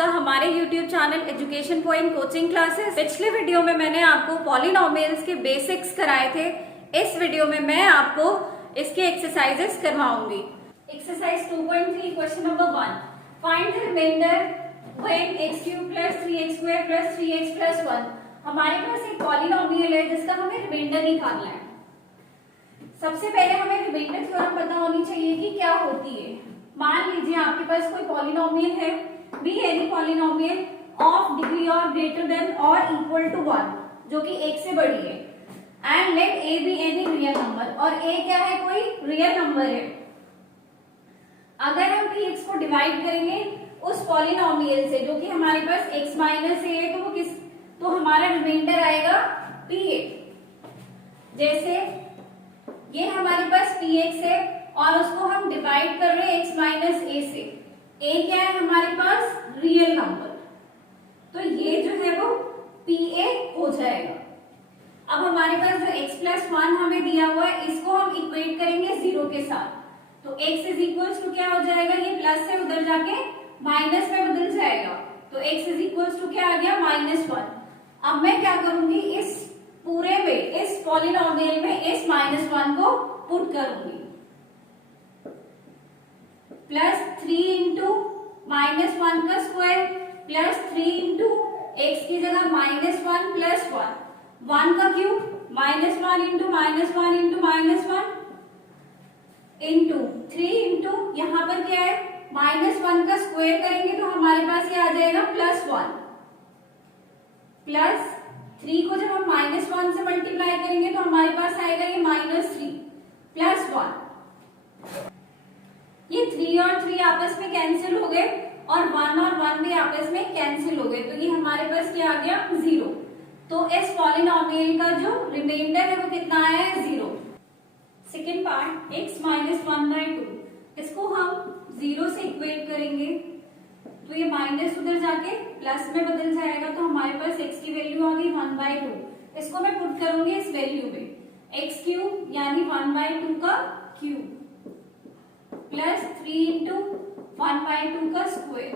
आपका हमारे YouTube channel education point coaching classes. पिछले वीडियो में मैंने आपको पॉलिनोमियल्स के बेसिक्स कराए थे। इस वीडियो में मैं आपको इसके एक्सरसाइजेस करवाऊंगी। Exercise 2.3 question number 1, find the reminder when x³ + 3x² + 3x + 1। हमारे पास एक पॉलिनोमियल है जिसका हमें रिमाइंडर निकालना है। सबसे पहले हमें रिमाइंडर थ्योरम पता होनी चाहिए कि क्या होती है। मान लीजिए आपके पास कोई पॉलिनोमियल है, be any polynomial of degree of greater than और इक्वल टू 1, जो कि 1 से बड़ी है, and let A be any real number, और ए क्या है, कोई रियल नंबर है। अगर हम px को डिवाइड करेंगे उस पॉलिनोमियल से जो कि हमारे पास x माइनस ए है, तो वो तो हमारा रिमाइंडर आएगा pa। जैसे ये हमारे पास px है और उसको हम डिवाइड कर रहे हैं x माइनस ए से। a क्या है हमारे पास, रियल नंबर, तो ये जो है वो pa हो जाएगा। अब हमारे पास जो x + 1 हमें दिया हुआ है, इसको हम इक्वेट करेंगे 0 के साथ, तो x इज इक्वल्स टू क्या हो जाएगा, ये प्लस से उधर जाके माइनस में बदल जाएगा, तो x इज इक्वल्स टू क्या आ गया, -1। अब मैं क्या करूंगी, इस पूरे में, इस पॉलिनोमियल में इस -1 को पुट करूंगी, +3 इंटू -1 का स्क्वायर +3 इंटू x की जगह -1 + 1, 1 का cube, -1 into -1 into -1 into 3 into यहाँ पर क्या है, -1 का स्क्वायर करेंगे तो हमारे पास ये आ जाएगा +1, प्लस 3 को जब हम -1 से मल्टीप्लाई करेंगे तो हमारे पास आएगा ये -3 + 1। ये 3 और 3 आपस में कैंसिल हो गए और 1 और 1 भी आपस में कैंसिल हो गए, तो ये हमारे पास क्या आ गया, 0। तो इस पॉलिनोमियल का जो रिमाइंडर है वो कितना आया है, 0। सेकेंड पार्ट, x - 1/2, इसको हम 0 से इक्वेट करेंगे तो ये माइनस उधर जाके प्लस में बदल जाएगा, तो हमारे पास x की वैल्यू आ गई 1/2। इसको मैं पुट करूंगी इस वैल्यू में, x³ यानी 1/2 का क्यूब प्लस 3 इंटू 1/2 का स्क्वायर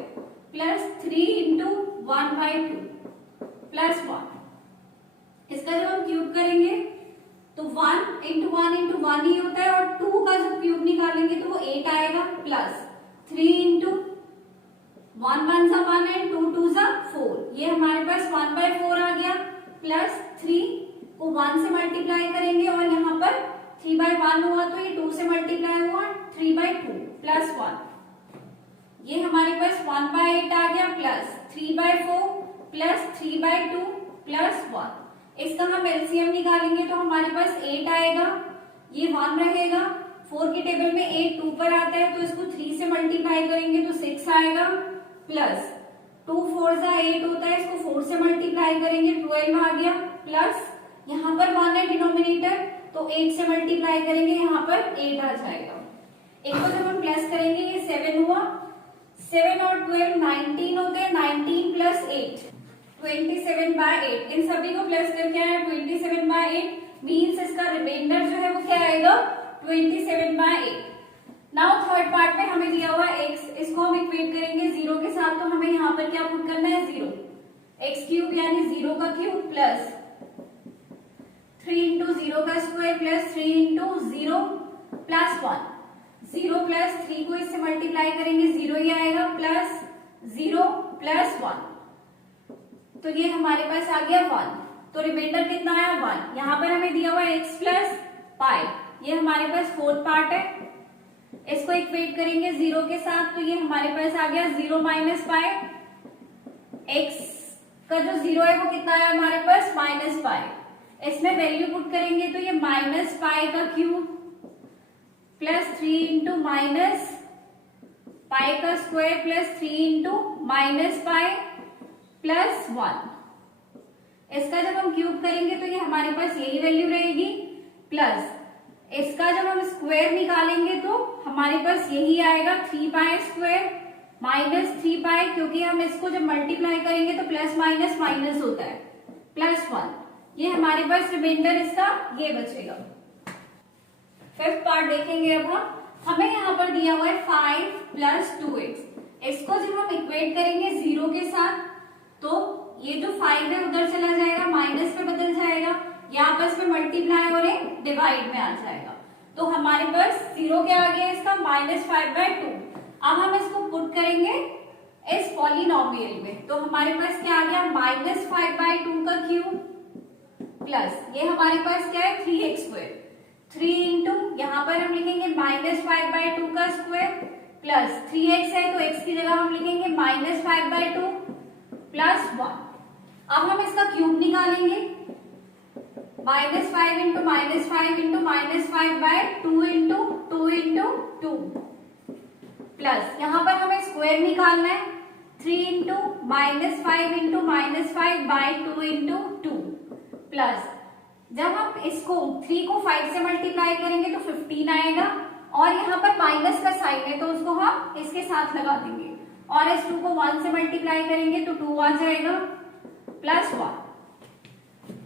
प्लस 3 इंटू 1/2 प्लस 1। इसका जब हम क्यूब करेंगे तो 1 इंटू 1 इंटू 1 ही होता है, और 2 का जब क्यूब निकालेंगे तो वो 8 आएगा, प्लस 3 इंटू 1 1 सा 1 एंड 2 2 सा 4, ये हमारे पास 1/4 आ गया, प्लस 3 को 1 से मल्टीप्लाई करेंगे और यहाँ पर 3/1 हुआ तो ये 2 से मल्टीप्लाई हुआ 3/2 प्लस 1, ये हमारे पास 1/8 आ गया, प्लस 3/4 प्लस 3/2 प्लस 1। इसका हम एलसीएम निकालेंगे तो हमारे पास 8 आएगा, ये 1 रहेगा, 4 की टेबल में 8 2 पर आता है तो इसको 3 से मल्टीप्लाई करेंगे तो 6 आएगा, प्लस 2 4 सा 8 होता है, इसको 4 से मल्टीप्लाई करेंगे 12 आ गया, प्लस यहाँ पर 1 है डिनोमिनेटर तो 8 से मल्टीप्लाई करेंगे, यहाँ पर 8 आ जाएगा। एक को जब हम प्लस करेंगे ये 7 हुआ, 7 और 12 19 होते हैं, 19 प्लस 8 27/8, इन सभी को प्लस करके आया 27/8, मीन्स इसका रिमाइंडर जो है वो क्या आएगा, 27/8। नाउ थर्ड पार्ट में हमें दिया हुआ है x, इसको हम इक्वेट करेंगे 0 के साथ, तो हमें यहाँ पर क्या पुट करना है, 0, x³ यानी 0 का क्यूब प्लस 3 इंटू 0 का square plus 3 into 0 plus 1, 0 plus 3 को इससे मल्टीप्लाई करेंगे 0 ही आएगा, प्लस 0 प्लस 1, तो ये हमारे पास आ गया 1, तो रिमाइंडर कितना आया, 1। यहाँ पर हमें दिया हुआ है x + पाई, ये हमारे पास फोर्थ पार्ट है, इसको इक्वेट करेंगे 0 के साथ तो ये हमारे पास आ गया 0 - पाई, x का जो 0 है वो कितना आया हमारे पास, -पाई। इसमें वैल्यू पुट करेंगे तो ये -पाई का क्यूब प्लस 3 इंटू -पाई का square plus 3 into -pi plus 1। इसका जब हम क्यूब करेंगे तो ये हमारे पास यही वैल्यू रहेगी, प्लस इसका जब हम स्क्वायर निकालेंगे तो हमारे पास यही आएगा 3π² -3π, क्योंकि हम इसको जब मल्टीप्लाई करेंगे तो प्लस माइनस माइनस होता है, प्लस 1। ये हमारे पास रिमाइंडर इसका ये बचेगा। फिफ्थ पार्ट देखेंगे अब हमें यहाँ पर दिया हुआ है 5 + 2x, इसको जब हम इक्वेट करेंगे 0 के साथ तो ये जो 5 है उधर चला जाएगा, माइनस में बदल जाएगा, ये आपस में मल्टीप्लाई और एक डिवाइड में आ जाएगा। तो हमारे पास 0 क्या आ गया इसका -5/2। अब हम इसको पुट करेंगे इस पॉलिनोमियल में, तो हमारे पास क्या आ गया -5/2 का क्यूब प्लस ये हमारे पास क्या है 3x², 3 इंटू यहाँ पर हम लिखेंगे -5/2 का स्क्वायर प्लस 3x है तो x की जगह हम लिखेंगे -5/2 प्लस 1। अब हम इसका क्यूब निकालेंगे, -5 into -5 into -5/2 into 2 into 2 plus यहाँ पर हमें स्क्वायर निकालना है 3 इंटू -5 इंटू -5/2 इंटू 2 प्लस जब हम इसको 3 को 5 से मल्टीप्लाई करेंगे तो 15 आएगा और यहाँ पर माइनस का साइन है तो उसको हम इसके साथ लगा देंगे और इस 2 को 1 से मल्टीप्लाई करेंगे तो 2 आ जाएगा प्लस 1।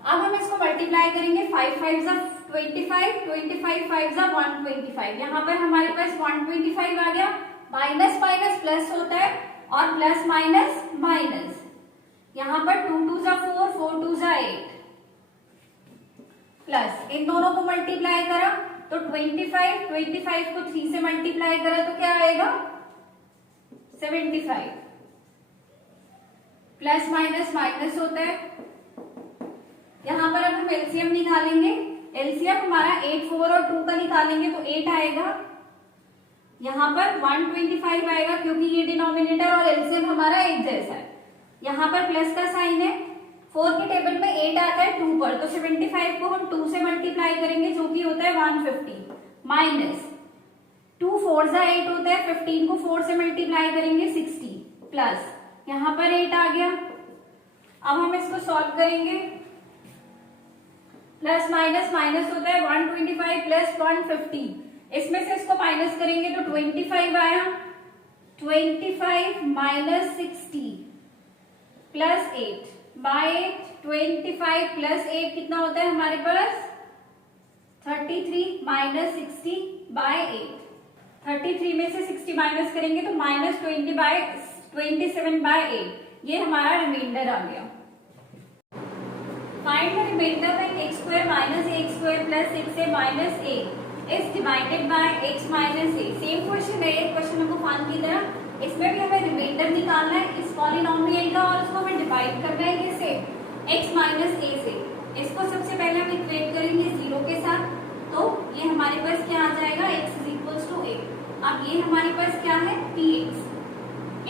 अब हम इसको मल्टीप्लाई करेंगे 5 5 जा 25, 25 5 जा 125। यहाँ पर हमारे पास 125 आ गया, माइनस माइनस प्लस होता है और प्लस माइनस माइनस, यहाँ पर 2 2 जा 4, 4 2 जा 8 प्लस इन दोनों को मल्टीप्लाई करा तो 25, 25 को 3 से मल्टीप्लाई करा तो क्या आएगा 75, प्लस माइनस माइनस होता है। यहाँ पर अब हम एलसीएम निकालेंगे, एलसीएम हमारा 8 4 और 2 का निकालेंगे तो 8 आएगा, यहाँ पर 125 आएगा क्योंकि ये डिनोमिनेटर और एलसीएम हमारा एक जैसा है। यहाँ पर प्लस का साइन है, 4 के टेबल में 8 आता है 2 पर, तो 75 को हम 2 से मल्टीप्लाई करेंगे जो कि होता है 150 माइनस 2 4 जा 8 होता है, 15 को 4 से मल्टीप्लाई करेंगे 60 प्लस यहाँ पर 8 आ गया। अब हम इसको सॉल्व करेंगे, प्लस माइनस माइनस होता है 125 प्लस 150, इसमें से इसको माइनस करेंगे तो 25 आया, 25 माइनस 60 प्लस 8 बाय 25 प्लस 8 कितना होता है हमारे पास 33 माइनस 60 बाय 8, 33 में से 60 माइनस करेंगे तो -27 बाय 8, ये हमारा रिमाइंडर आ गया। Find the reminder when x² minus a² plus 6a minus a is divided by x minus a। Same question है, क्वेश्चन नंबर 1 की तरह, इसमें भी हमें रिमाइंडर निकालना है इस पॉलिनोमियल का और उसको हमें डिवाइड करना है किससे x माइनस a से। इसको सबसे पहले हम इक्वेट करेंगे 0 के साथ, तो ये हमारे पास क्या आ जाएगा x is equal to a। अब ये हमारे पास क्या है px,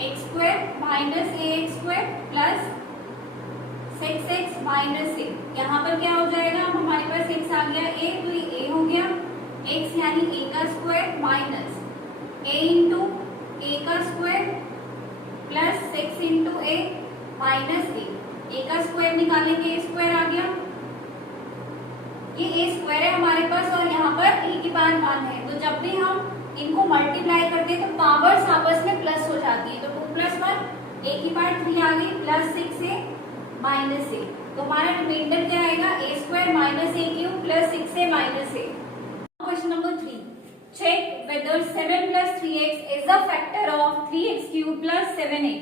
x² minus ax² plus 6x minus a, यहाँ पर क्या हो जाएगा, अब हमारे पास x आ गया a तो ये a हो गया, x यानी a का square minus a into a का square plus 6 into a minus a का स्क्वायर निकालेंगे a स्क्वायर आ गया, ये a स्क्वायर है हमारे पास और यहाँ पर a की पावर 1 है, तो जब भी हम इनको मल्टीप्लाई करते हैं तो पावर्स आपस में प्लस हो जाती है, तो 2 + 1 a की पावर 3 आ गई प्लस 6a माइनस a, तो हमारा रिमाइंडर क्या आएगा a² minus a³ plus 6a minus a। Question number 3, check whether 7 plus 3x is a factor of 3x³ plus 7x।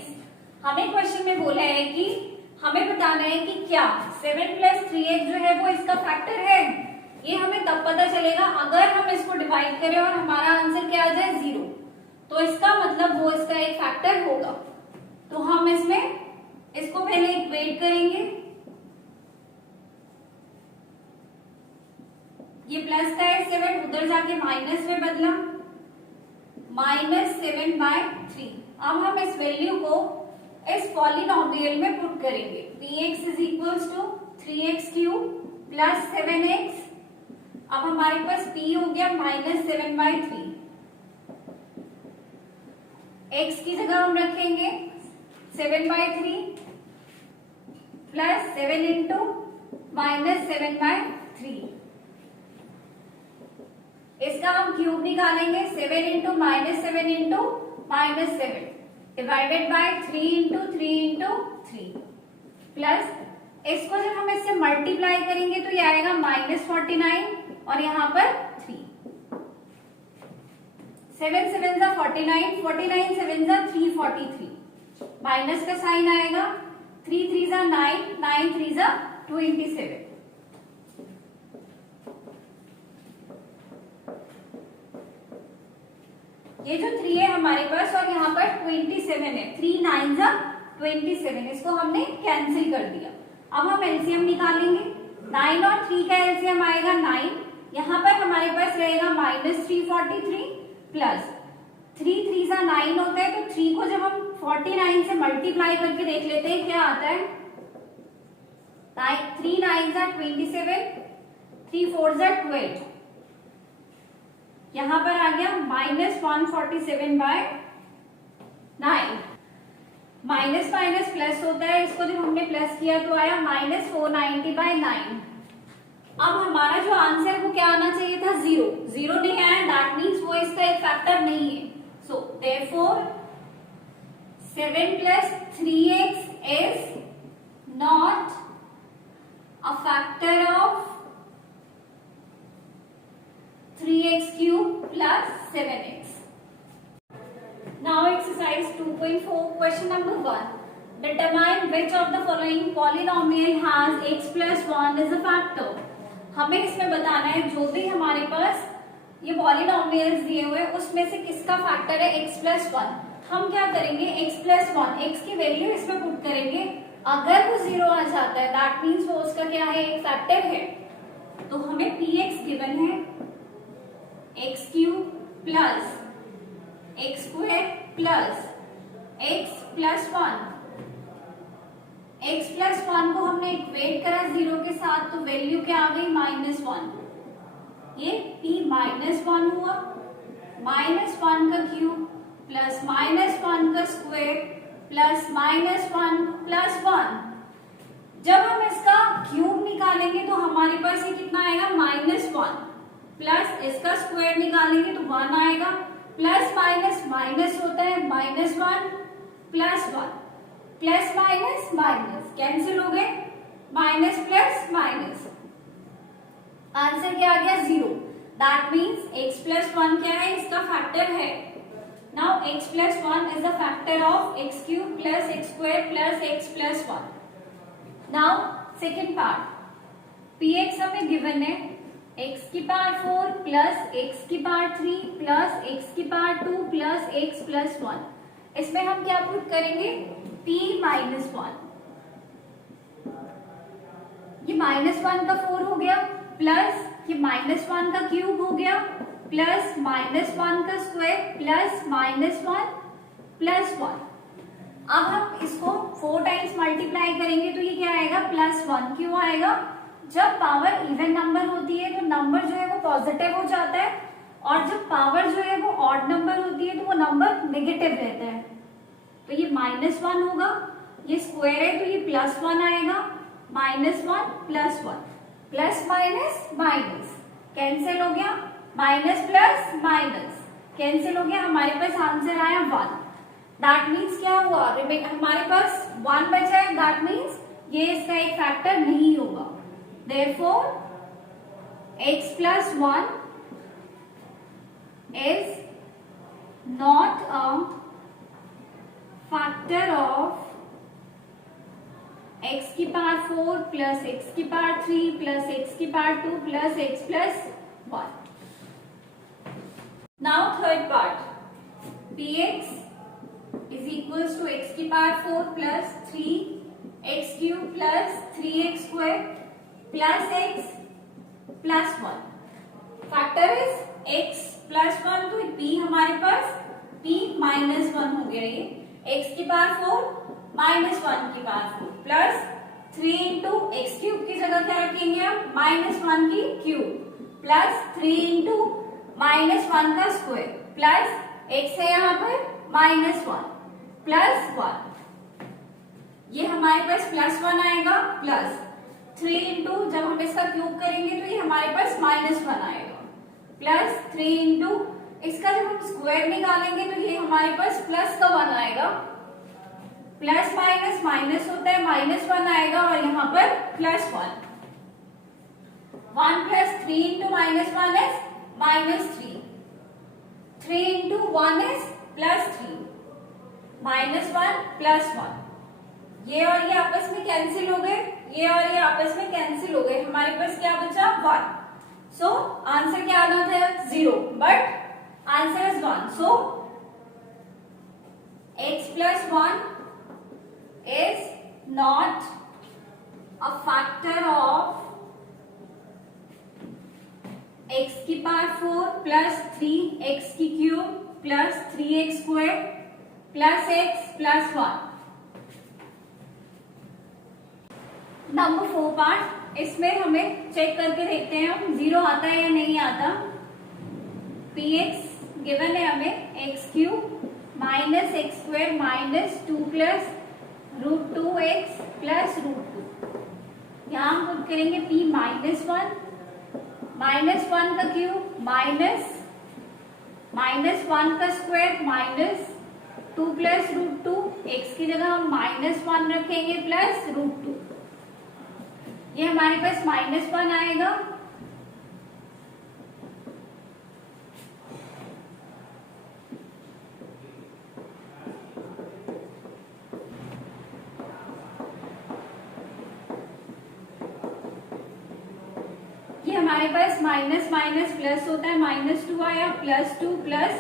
हमें क्वेश्चन में बोला है कि हमें बताना है कि क्या 7 plus 3x जो है वो इसका फैक्टर है। ये हमें तब पता चलेगा अगर हम इसको डिवाइड करें और हमारा आंसर क्या आ जाए 0, तो इसका मतलब वो इसका एक फैक्टर होगा। तो हम इसमें इसको पहले इक्वेट करेंगे, ये प्लस का है 7 उधर जाके माइनस में बदला, -7/3। अब हम इस वैल्यू को इस पॉलिनोमियल में पुट करेंगे, px is equal to 3x³ plus 7x। अब हमारे पास p हो गया -7/3, x की जगह हम रखेंगे 7/3 प्लस 7 इंटू -7/3, इसका हम क्यूब निकालेंगे 7 into -7 into -7 divided by 3 into 3 into 3 plus इसको जब हम इससे मल्टीप्लाई करेंगे तो ये आएगा -49 और यहाँ पर 3। 7 7 जा 49, 49 7 जा 343, माइनस का साइन आएगा, 3 3 जा 9, 9 3 जा 27। ये जो 3 है हमारे पास और यहाँ पर 27 है, 3 9 जा 27, इसको हमने कैंसिल कर दिया। अब हम एलसीएम निकालेंगे, 9 और 3 का एलसीएम आएगा 9, यहाँ पर हमारे पास रहेगा -343 प्लस 3 3 जा 9 होता है, तो 3 को जब हम 49 से मल्टीप्लाई करके देख लेते हैं क्या आता है, 3 9 जा 27, 3 4 जा 12, यहां पर आ गया -147/9, माइनस माइनस प्लस होता है, इसको जब हमने प्लस किया तो आया -490/9। अब हमारा जो आंसर वो क्या आना चाहिए था, 0, 0 नहीं आया, दैट मीन्स वो इसका एक फैक्टर नहीं है। So therefore 7 + 3x is not a factor of 3x³ + 7x। Now exercise 2.4, question number 1. Determine which of the following polynomial has x + 1 as a factor. हमें इसमें बताना है जो भी हमारे पास ये पॉलिनोमियल्स दिए हुए उसमें से किसका फैक्टर है x + 1। हम क्या करेंगे, x + 1 x की वैल्यू इसमें पुट करेंगे, अगर वो 0 आ जाता है दैट मीन्स वो उसका क्या है, एक फैक्टर है। तो हमें px गिवन है x³ + x² + x + 1, x + 1 को हमने इक्वेट करा 0 के साथ, तो वैल्यू क्या आ गई, -1, ये p -1 हुआ, -1 का क्यूब प्लस -1 का स्क्वायर प्लस -1 + 1। जब हम इसका क्यूब निकालेंगे तो हमारे पास ये कितना आएगा, -1 प्लस इसका स्क्वायर निकालेंगे तो 1 आएगा, प्लस माइनस माइनस होता है, -1 + 1, प्लस माइनस माइनस कैंसिल हो गए, माइनस प्लस माइनस, आंसर क्या आ गया, 0। दैट मीन्स x + 1 क्या है, इसका फैक्टर है। Now x + 1 is the factor of x³ + x² + x + 1। Now second part, px हमें गिवन है x⁴ + x⁵ + x⁵2 + x + 1। इसमें हम क्या पुट करेंगे, p -1, ये -1 का 4 हो गया, प्लस ये -1 का क्यूब हो गया, प्लस -1 का स्क्वायर प्लस -1 + 1। अब हम इसको 4 टाइम्स मल्टीप्लाई करेंगे तो ये क्या आएगा, +1। क्यों आएगा, जब पावर इवन नंबर होती है तो नंबर जो है वो पॉजिटिव हो जाता है, और जब पावर जो है वो ऑड नंबर होती है तो वो नंबर नेगेटिव रहता है। तो ये -1 होगा, ये स्क्वायर है तो ये +1 आएगा, -1 + 1, प्लस माइनस माइनस कैंसिल हो गया, माइनस प्लस माइनस कैंसिल हो गया, हमारे पास आंसर आया 1। दैट मीन्स क्या हुआ, हमारे पास 1 बचा है, दैट मीन्स ये इसका एक फैक्टर नहीं होगा। Therefore, x + 1 is not a factor of x⁴ + x⁵ + x⁵2 + x + 1। Now third part, px is equals to x⁴ + 3x³ + 3x² + x + 1। Factor is x + 1, तो p हमारे पास p -1 हो गया, ये x⁴ -1⁴ प्लस 3 × x³ की जगह क्या रखेंगे हम, -1 की क्यूब प्लस 3 × -1 का स्क्वायर प्लस x है यहाँ पर -1 प्लस 1, ये हमारे पास +1 आएगा, प्लस 3 × जब हम इसका क्यूब करेंगे तो ये हमारे पास -1 आएगा, प्लस 3 × इसका जब हम स्क्वायर निकालेंगे तो ये हमारे पास प्लस का 1 आएगा, प्लस माइनस माइनस होता है, -1 आएगा और यहाँ पर +1, 1 + 3 × -1 is -3, 3 इंटू 1 इज +3, -1 +1, ये और ये आपस में कैंसिल हो गए, ये और ये आपस में कैंसिल हो गए, हमारे पास क्या बचा 1। सो आंसर क्या आना था 0, but answer is 1। So x plus 1 is not a factor of x की पावर 4 प्लस 3x की cube plus 3x square plus x plus 1। Number 4 part, इसमें हमें चेक करके देखते हैं हम 0 आता है या नहीं आता। px गिवन है हमें x cube minus x square minus 2 plus √2x plus √2। यहाँ हम पुट करेंगे p -1, -1 का क्यूब माइनस 1 का स्क्वायर माइनस 2 प्लस √2, x की जगह हम -1 रखेंगे प्लस √2, ये हमारे पास -1 आएगा। हमारे पास माइनस माइनस प्लस होता है, -2 आया, +2 प्लस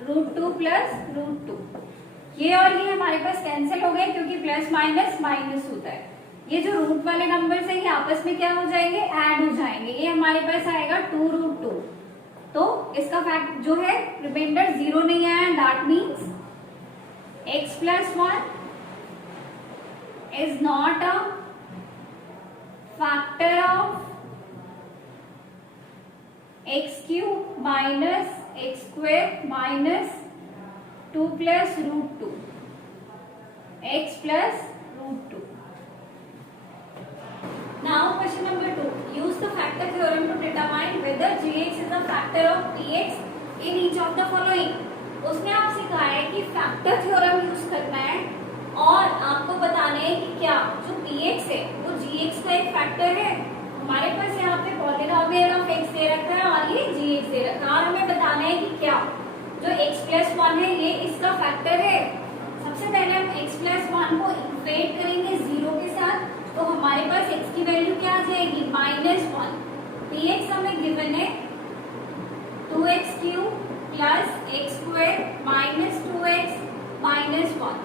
√2 प्लस √2, ये और ये हमारे पास कैंसिल हो गए क्योंकि प्लस माइनस माइनस होता है। ये जो रूट वाले नंबर्स हैं ये आपस में क्या हो जाएंगे, ऐड हो जाएंगे, ये हमारे पास आएगा 2√2। तो इसका फैक्ट जो है रिमाइंडर 0 नहीं आया, that means x plus 1 is not a factor of x cube minus x square minus 2 plus √2, x plus √2। Now question number 2. Use the factor theorem to determine whether gx is a factor of px in each of the following. उसने आपसे कहा है कि factor theorem use करना है और आपको बताना है कि क्या जो px है वो gx का एक फैक्टर है। हमारे पास यहाँ पे पॉलिनोमियल ऑफ x दे रखा है और ये gx दे रखा है और हमें बताना है कि क्या जो x plus 1 है ये इसका फैक्टर है। सबसे पहले हम x plus 1 को इक्वेट करेंगे 0 के साथ, तो हमारे पास x की वैल्यू क्या आ जाएगी -1। px हमें गिवन है 2x cube plus x square minus 2x minus 1,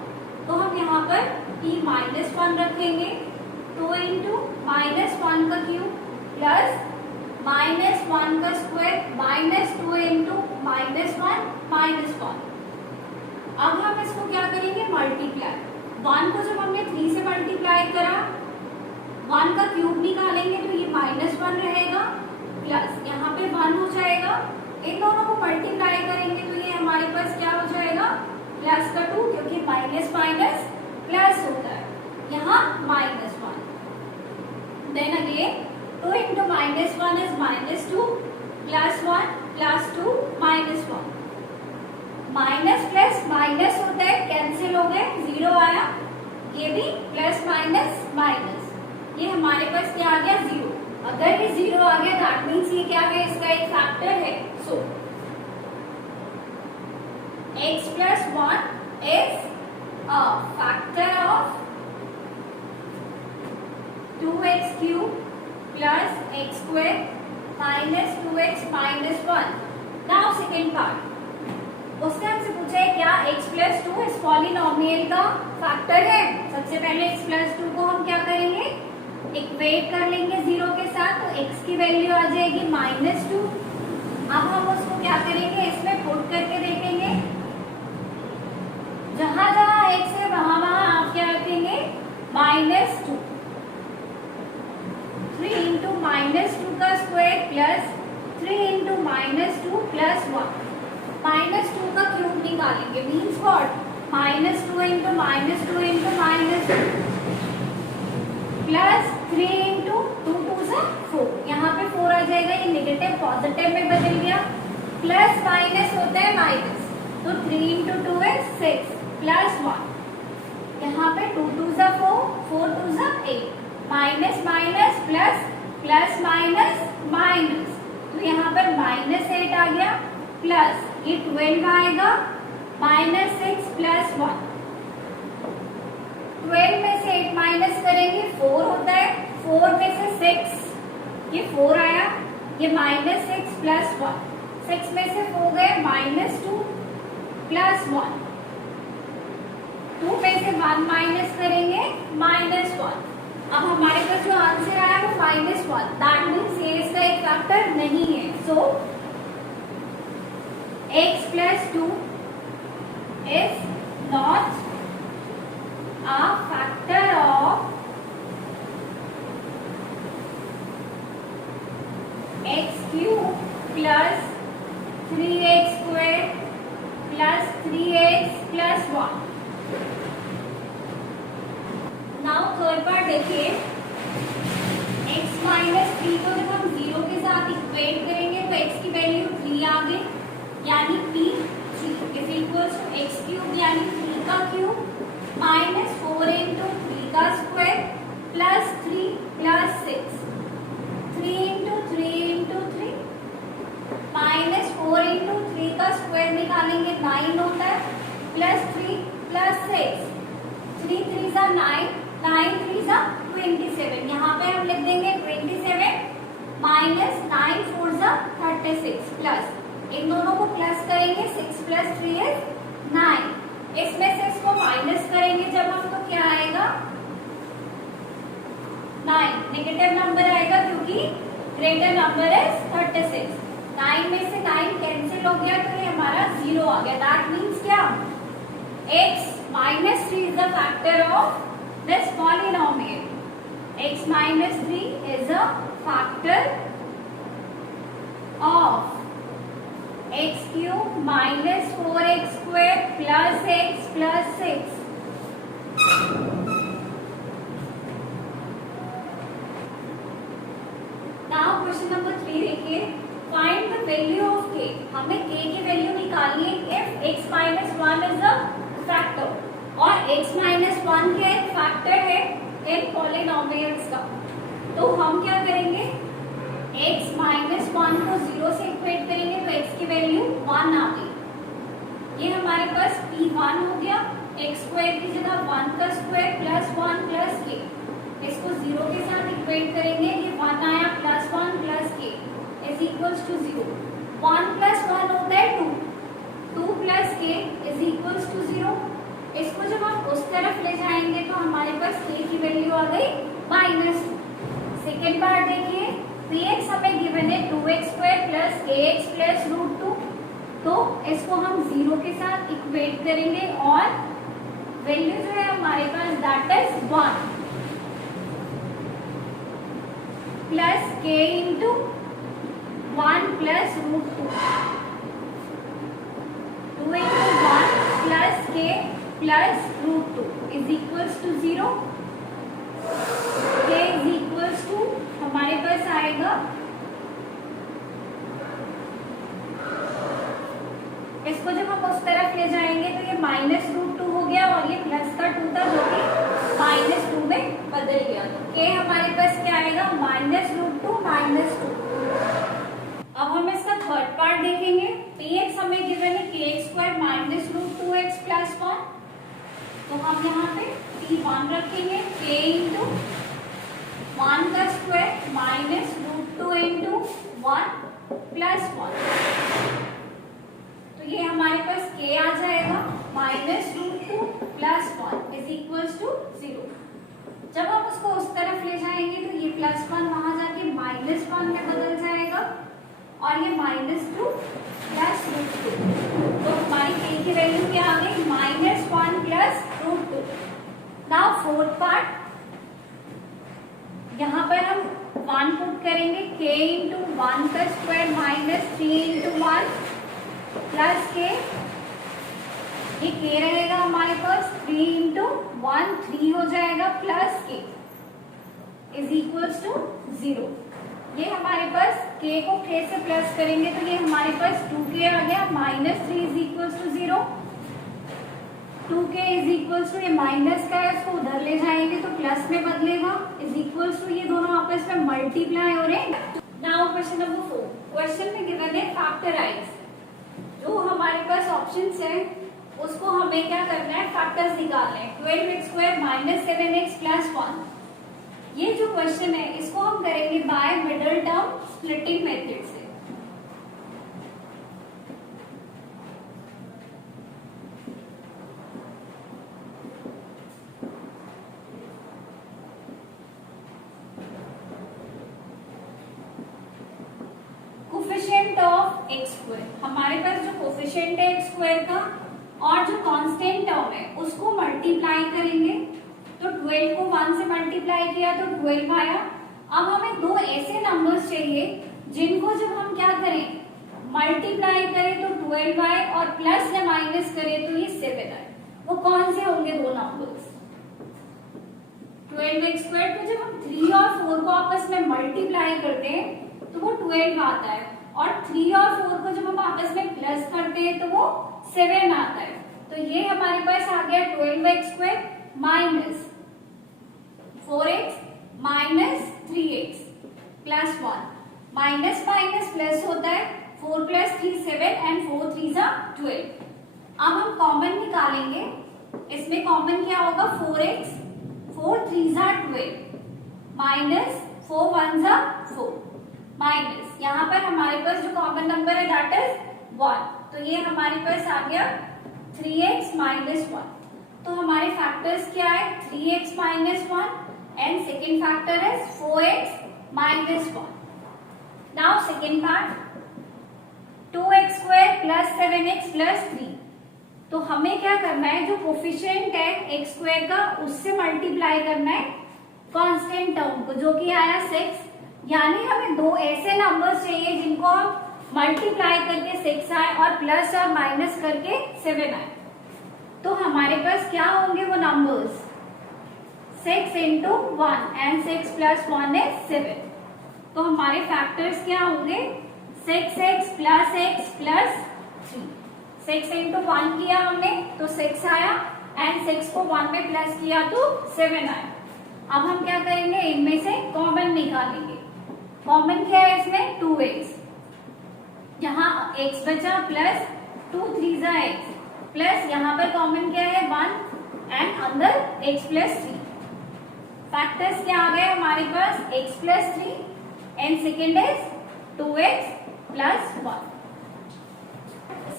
तो हम यहाँ पर p -1 रखेंगे, 2 इंटू -1 का क्यूब प्लस -1 का स्क्वायर माइनस 2 इंटू -1 -1। अब हम इसको क्या करेंगे, मल्टीप्लाई। 1 को जब हमने 3 से मल्टीप्लाई करा, 1 का क्यूब निकालेंगे तो ये -1 रहेगा, प्लस यहाँ पे 1 हो जाएगा। इन दोनों को मल्टीप्लाई करेंगे तो ये हमारे पास क्या हो जाएगा, प्लस का 2, क्योंकि माइनस माइनस प्लस होता है, यहाँ -1। Then again 2 into -1 is -2 plus 1 plus 2 -1। Minus plus minus होता है, कैंसिल हो गए, 0 आया, ये भी प्लस माइनस माइनस, ये हमारे पास क्या आ गया 0। अगर ये 0 आ गया दैट मीन्स ये क्या है, इसका एक फैक्टर है। सो x plus 1 is a factor of 2x cube plus x square minus 2x minus 1। Now second part, उसने हमसे पूछा है क्या x plus 2 इस पॉलिनोमियल का फैक्टर है। सबसे पहले x plus 2 को हम क्या करेंगे, इक्वेट कर लेंगे 0 के साथ, तो x की वैल्यू आ जाएगी -2। अब हम उसको क्या करेंगे, इसमें पुट करके देखेंगे, जहां जहां x है वहां वहां आप क्या रखेंगे, -2। 3 इंटू -2 का स्क्वायर प्लस 3 इंटू -2 प्लस 1, -2 का क्यूब निकालेंगे, means what, -2 into -2 into -2 plus 3 into 2 2 से 4, यहाँ पे 4 आ जाएगा, ये नेगेटिव पॉजिटिव में बदल गया, प्लस माइनस होता है माइनस, तो 3 इंटू 2 है 6 प्लस 1, यहाँ पे 2 2 से 4 4 2 से 8, minus minus plus plus minus minus, तो यहाँ पर -8 आ गया, प्लस ये 12 आएगा माइनस 6 प्लस 1। 12 में से 8 माइनस करेंगे 4 होता है, 4 में से 6 ये 4 आया, ये माइनस 6 प्लस 1, 6 में से 4 गए माइनस 2 प्लस 1, 2 में से 1 माइनस करेंगे माइनस 1। अब हमारे पास जो आंसर आया वो माइनस 1, दैट मीन्स ये इसका एक फैक्टर नहीं है। सो x plus 2 is not a factor of x cube plus 3x square plus 3x plus 1। Now third part देखिए, x माइनस 3 को जब हम 0 के साथ इक्वेट करेंगे तो x की वैल्यू 3 आ गई, यानी p 3 is equal to x cube यानी 3 का क्यूब माइनस 4 इंटू 3 का square plus 3 plus 6, 3 into 3 into 3 minus 4 into 3 का स्क्वायर निकालेंगे 9 होता है, प्लस 3 प्लस 6, 3 3 सा 9, 9 3 सा 27। यहाँ पे हम लिख देंगे 27 माइनस 9 4 सा 36 प्लस इन दोनों को प्लस करेंगे 6 प्लस 3 इज 9। इसमें से इसको माइनस करेंगे जब हम तो क्या आएगा 9, नेगेटिव नंबर आएगा क्योंकि ग्रेटर नंबर इज 36। 9 में से 9 कैंसिल हो गया तो ये हमारा 0 आ गया। दैट मीन्स क्या, x minus 3 is the factor of this polynomial. X minus 3 is a factor of x cube minus 4x square plus x plus 6. Now question number 3 देखिए, find the value of k। हमें k की value निकालनी है if x minus 1 is a factor और x minus 1 के factor है इन polynomials का। तो हम क्या करेंगे, x minus 1 को 0 से इक्वेट करेंगे तो x की वैल्यू 1 आ गई। ये हमारे पास p1 हो गया, x स्क्वायर की जगह 1 का स्क्वायर प्लस 1 प्लस k। इसको 0 के साथ इक्वेट करेंगे, ये 1 आया plus 1 plus k is equals to 0। 1 plus 1 होता है 2, 2 plus k is equals to 0। इसको जब हम उस तरफ ले जाएंगे तो हमारे पास k की वैल्यू आ गई माइनस 2। सेकेंड पार्ट देखिए, px हमें गिवन है 2x square plus kx plus root 2। तो इसको हम 0 के साथ इक्वेट करेंगे और वैल्यू जो है हमारे पास that is 1 plus k into 1 plus root 2, 2 into 1 plus k plus root 2 is equals to 0। k is equals to हमारे पास आएगा, इसको जब हम उस तरफ ले जाएंगे तो ये माइनस रूट 2 हो गया और ये प्लस का 2 था जो कि माइनस 2 में बदल गया। तो k हमारे पास क्या आएगा, माइनस रूट 2 माइनस 2। अब हम इसका थर्ड पार्ट देखेंगे, px हमें गिवन है kx square minus root 2x plus 1। तो हम यहाँ पे p1 रखेंगे, k इंटू 1 का square minus root 2 into 1 plus 1। तो ये हमारे पास k आ जाएगा minus root 2 plus 1 is equals to 0। जब हम उसको उस तरफ ले जाएंगे तो ये प्लस 1 वहां जाके माइनस 1 में बदल जाएगा और ये माइनस 2 प्लस रूट 2। तो हमारी k की वैल्यू क्या आ गई, minus 1 plus root 2। Now fourth part, यहाँ पर हम 1 पुट करेंगे, k इंटू 1 का square minus 3 into 1 plus k, ये k रहेगा हमारे पास 3 इंटू 1 3 हो जाएगा plus k is equals to 0। ये हमारे पास k को k से प्लस करेंगे तो ये हमारे पास 2k आ गया, minus 3 is equals to 0। 2k is equals to ये माइनस का है, इसको उधर ले जाएंगे तो प्लस में बदलेगा इज इक्वल्स टू ये दोनों आपस में मल्टीप्लाई हो रहे हैं। नाउ क्वेश्चन नंबर 4, क्वेश्चन में गिवन है फैक्टराइज जो हमारे पास ऑप्शंस है उसको हमें क्या करना है, फैक्टर्स निकालने हैं। 12x² माइनस 7x प्लस 1, ये जो क्वेश्चन है इसको हम करेंगे by middle term splitting method से। कोफिशिएंट ऑफ x², हमारे पास जो कोफिशिएंट है x² का और जो कांस्टेंट टर्म है उसको मल्टीप्लाई करेंगे। तो 12 को 1 से मल्टीप्लाई किया तो 12 आया। अब हमें दो ऐसे नंबर्स चाहिए जिनको जब हम क्या करें, मल्टीप्लाई करें तो 12 आए और प्लस या माइनस करें तो ये 7 आए। वो कौन से होंगे दो नंबर्स? 12x² को जब हम 3 और 4 को आपस में मल्टीप्लाई करते हैं तो वो 12 आता है, और 3 और 4 को जब हम आपस में प्लस करते हैं तो वो 7 आता है। तो ये हमारे पास आ गया 12x² minus 4x minus 3x plus 1, minus minus plus होता है, 4 प्लस 3 7 एंड 4 3 12। अब हम कॉमन निकालेंगे, इसमें कॉमन क्या होगा, 4x, 4 3 12 माइनस 4 1 4 माइनस, यहाँ पर हमारे पास जो कॉमन नंबर है दैट इज 1, तो ये हमारे पास आ गया 3x माइनस 1। तो हमारे फैक्टर्स क्या है, 3x minus 1 and second factor है 4x minus 1। Now second part, 2x² plus 7x plus 3। तो हमें क्या करना है, जो कोफिशिएंट है x² का उससे मल्टीप्लाई करना है कांस्टेंट टर्म को, जो कि आया 6। यानी हमें दो ऐसे नंबर्स चाहिए जिनको हम मल्टीप्लाई करके 6 आए और प्लस और माइनस करके 7 आए। तो हमारे पास क्या होंगे वो numbers, 6 into 1 and 6 plus 1 is 7। तो हमारे फैक्टर्स क्या होंगे, 6x plus x plus 3। 6 into 1 किया हमने तो 6 आया, एंड 6 को 1 में प्लस किया तो 7 आया। अब हम क्या करेंगे, इनमें से कॉमन निकालेंगे। कॉमन क्या है इसमें, 2x, यहाँ x बचा प्लस 2 3 x प्लस यहाँ पर कॉमन क्या है 1 एंड अंदर x प्लस 3। फैक्टर्स क्या आ गए हमारे पास, x plus 3 and second is 2x plus 1।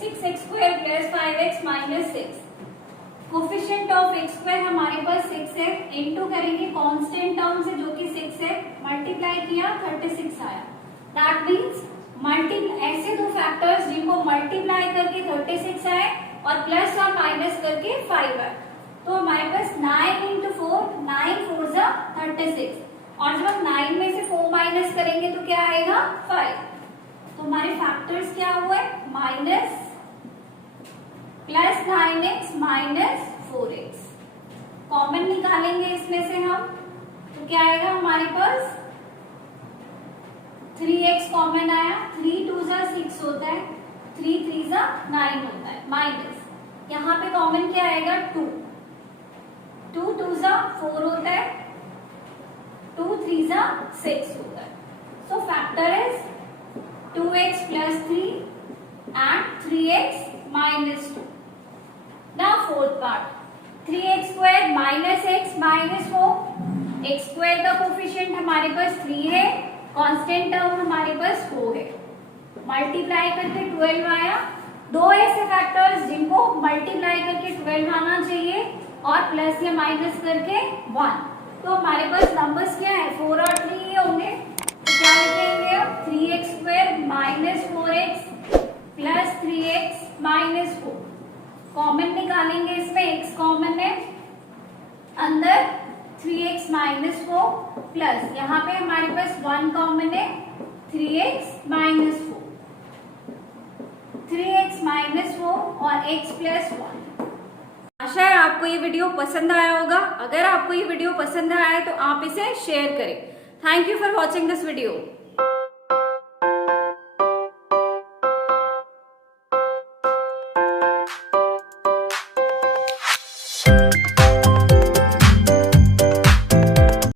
6x² plus 5x minus 6, coefficient of x² हमारे पास 6 है, इनटू करेंगे कांस्टेंट टर्म से जो कि 6 है, मल्टीप्लाई किया 36 आया। दैट मींस ऐसे दो फैक्टर्स जिनको मल्टीप्लाई करके 36 आए और प्लस और माइनस करके 5 आए। तो हमारे पास 9 into 4, 9 4 36, और जब हम 9 में से 4 माइनस करेंगे तो क्या आएगा 5। तो हमारे फैक्टर्स क्या हुए, minus plus 9x minus 4x। Common निकालेंगे इसमें से हम, तो क्या आएगा हमारे पास 3x कॉमन आया, 3 2 6 होता है, 3 3 9 होता है, माइनस यहाँ पे कॉमन क्या आएगा 2, 2 2 4 होता है, 2 3 6 होता है। So factor is 2x plus 3 and 3x minus 2। Now fourth part, 3x² minus x minus 4, x² का कोफिशिएंट हमारे पास 3 है, कांस्टेंट टर्म हमारे पास 4 है, मल्टीप्लाई करके 12 आया। दो ऐसे फैक्टर्स जिनको मल्टीप्लाई करके 12 आना चाहिए और प्लस या माइनस करके 1। तो हमारे पास नंबर्स क्या है, 4 और 3 ही होंगे। तो क्या लिखेंगे अब, 3x² minus 4x plus 3x minus 4। Common निकालेंगे, इसमें x कॉमन है, अंदर 3x माइनस 4 प्लस यहाँ पे हमारे पास 1 कॉमन है, 3x माइनस 4, 3x माइनस 4 और x प्लस 1। आशा है आपको ये वीडियो पसंद आया होगा। अगर आपको ये वीडियो पसंद आया है तो आप इसे शेयर करें। Thank you for watching this video.